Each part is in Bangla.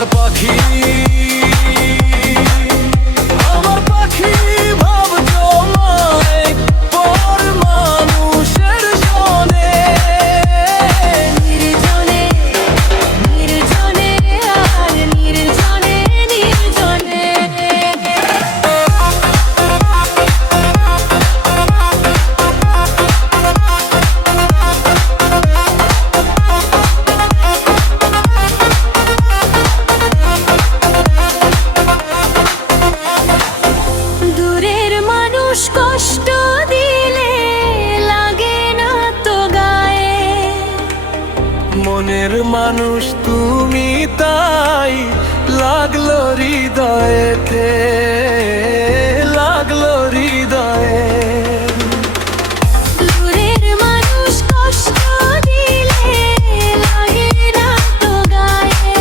আমার পাখি ভাব জমায় পর মানুষের সনে। নির্জনে নির্জনে আর নির্জনে নির্জনে। দূরের মানুষ কষ্ট দিলে লাগে না তো গায়ে। মনের মানুষ তুমি তাই লাগলো হৃদয়েতে, লাগলো হৃদয়ে। দূরের মানুষ কষ্ট দিলে লাগে না তো গায়ে।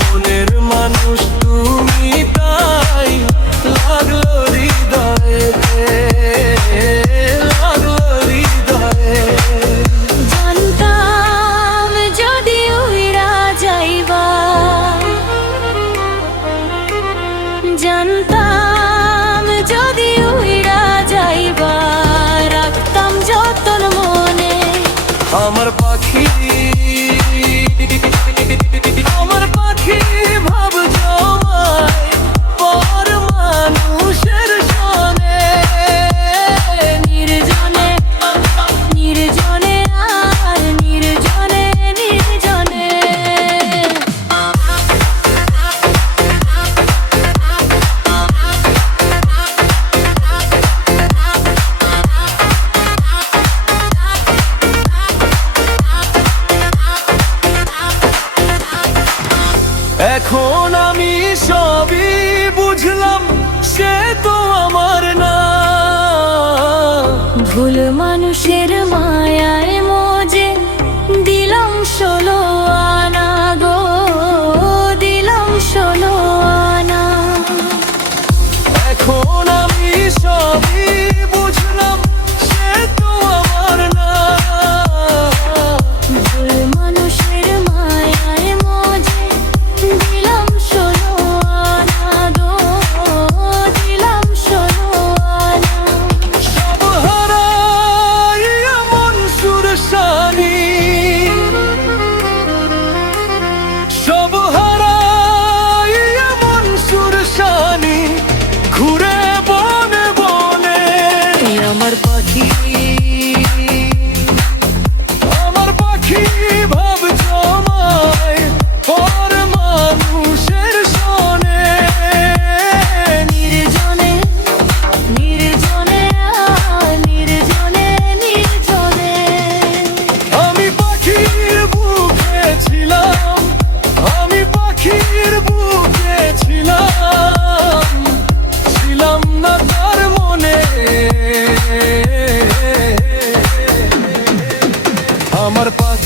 মনের মানুষ তুমি তাই লাগলো হৃদয়েতে, লাগলো হৃদয়ে। জানতাম যদি উইরা যাইবা, জানতাম যদি উইরা যাইবা, রাখতাম যতন মনে। আমার পাখি ভাব জমায় পর মানুষের সনে। নির্জনে নির্জনে আর নির্জনে নির্জনে। এখন আমি সবই বুঝলাম, সে তো আমার না। ভুল মানুষের মায়ায় মজে দিলাম 16 আনা গো, দিলাম 16 আনা। এখন আমি সবই বুঝলাম, সে তো আমার না। ভুল মানুষের মায়ায় মজে দিলাম 16 আনা গো, দিলাম 16 আনা। সব হারাইয়া মন সুরসানি, সব হারাইয়া মন সুরসানি, ঘুরে বনে বনে। আমার পাখি ভাব জমায় পর মানুষের সনে। নির্জনে নির্জনে আর নির্জনে নির্জনে। আমি পাখির বুকে ছিলাম, আমি পাখির বুকে ছিলাম, ছিলাম না তার মনে। আমার পাখি